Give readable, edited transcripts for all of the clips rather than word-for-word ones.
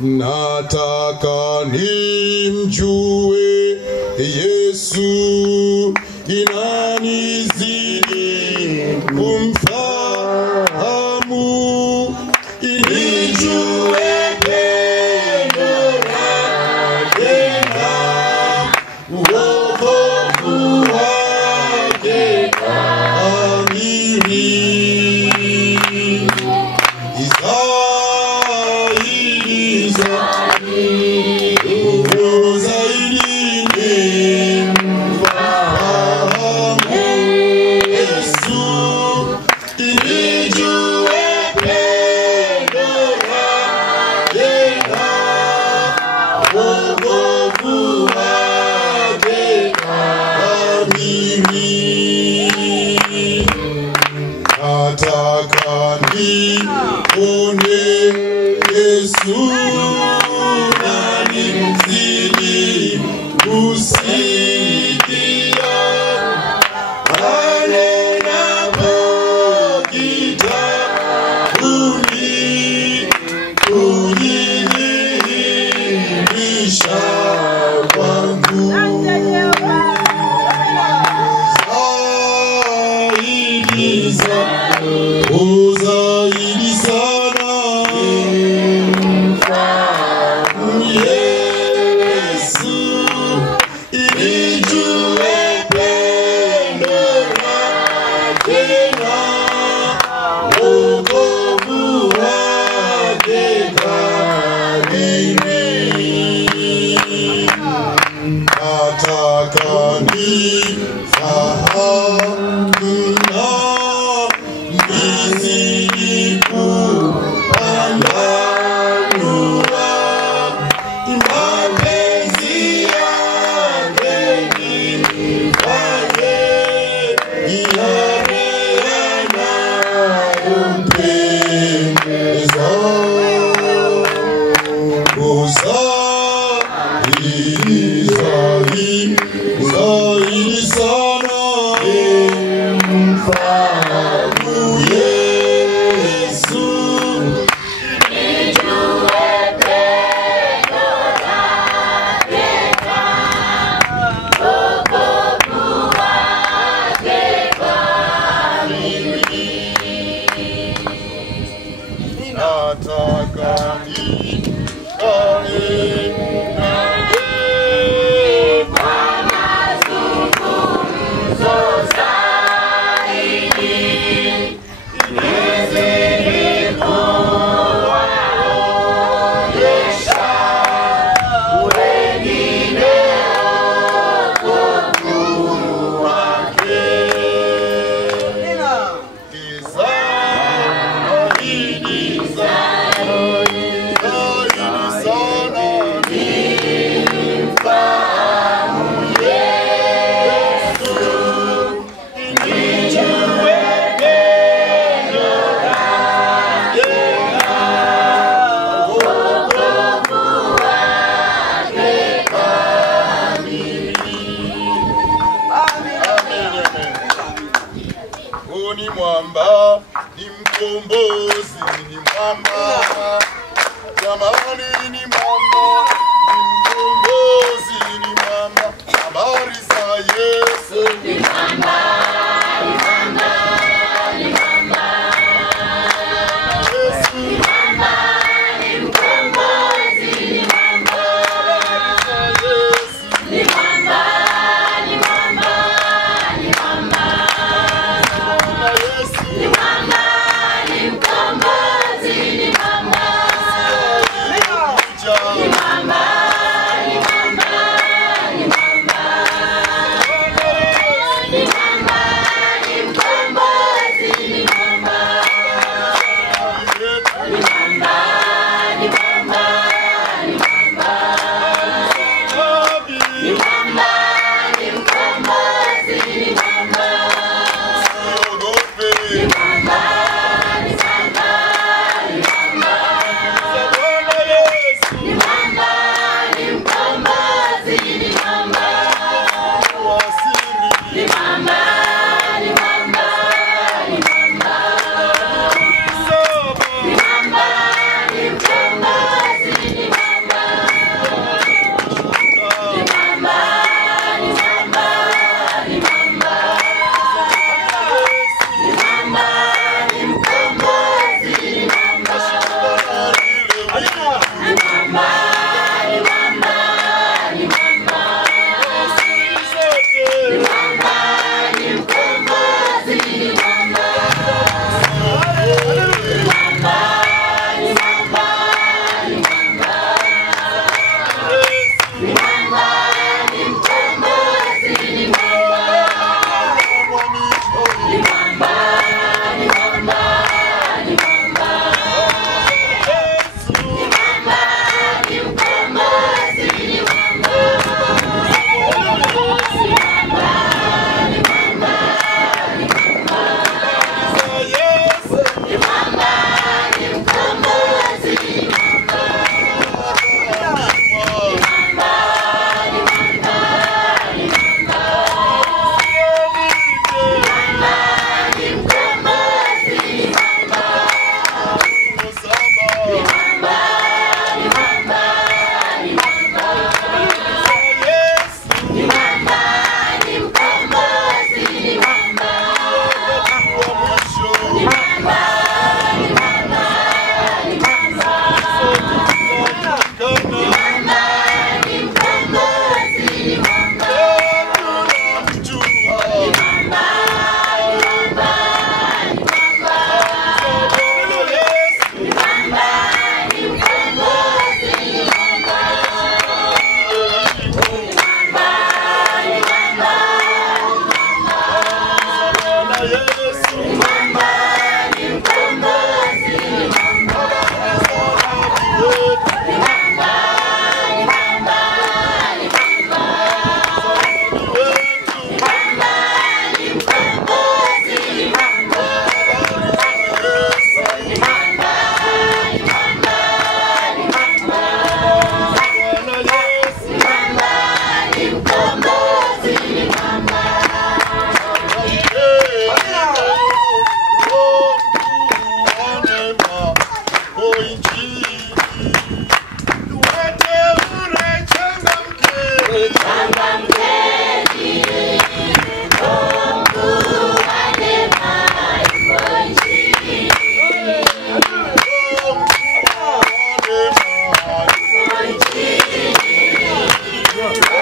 nataka nimjue Yesu, inanizidi kumfahamu, ilijue pendo lake na wokovu wake kamili. Nataka nione Yesu na nimzidi kusikia anenapo kitabuni, kujidhihirisha kwangu. Zaidi sana Yesu, ilijue pendo lake na wokovu wake kamili. Nataka nifahamu na nizidi kupambanua mapenzi yake, nifanye yale yanayompendeza. Zaidi sana mfahamu Yesu, nijue pendo lake na wokovu wake kamili. Nataka nikae ni mwamba, ni mkombozi, ni mwamba. Jamani ni mwamba, ni mkombozi, ni mwamba. Habari za Yesu ni mwamba, ni mwamba, ni mwamba. Yesu ni mwamba, ni mkombozi, ni mwamba. Habari za Yesu ni mwamba, ni mwamba, ni mwamba. Ni mwamba, ni mkombozi, ni mwamba. Ni mwamba, ni mwamba, ni mwamba. Ni mwamba. Sana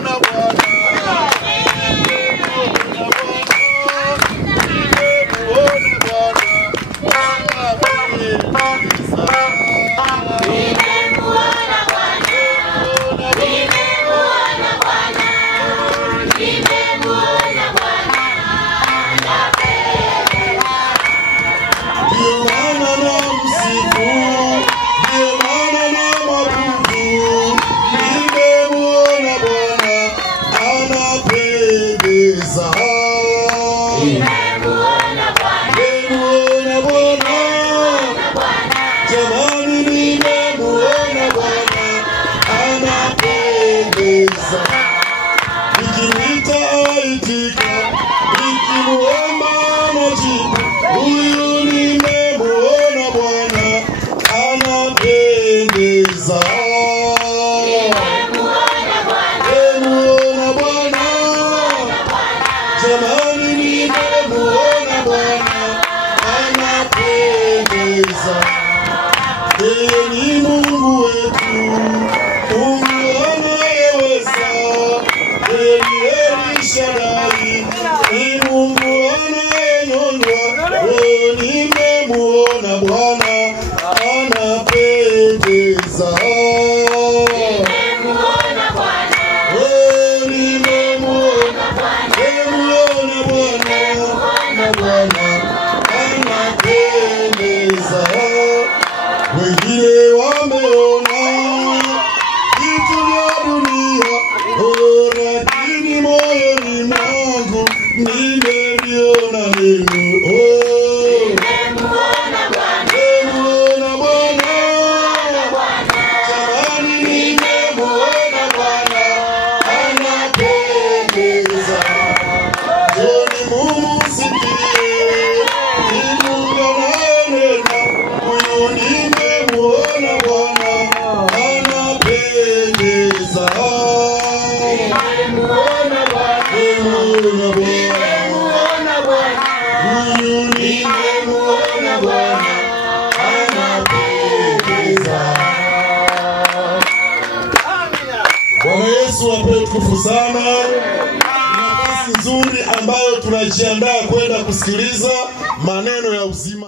nafasi nzuri ambayo tunajiandaa kwenda kusikiliza maneno ya uzima.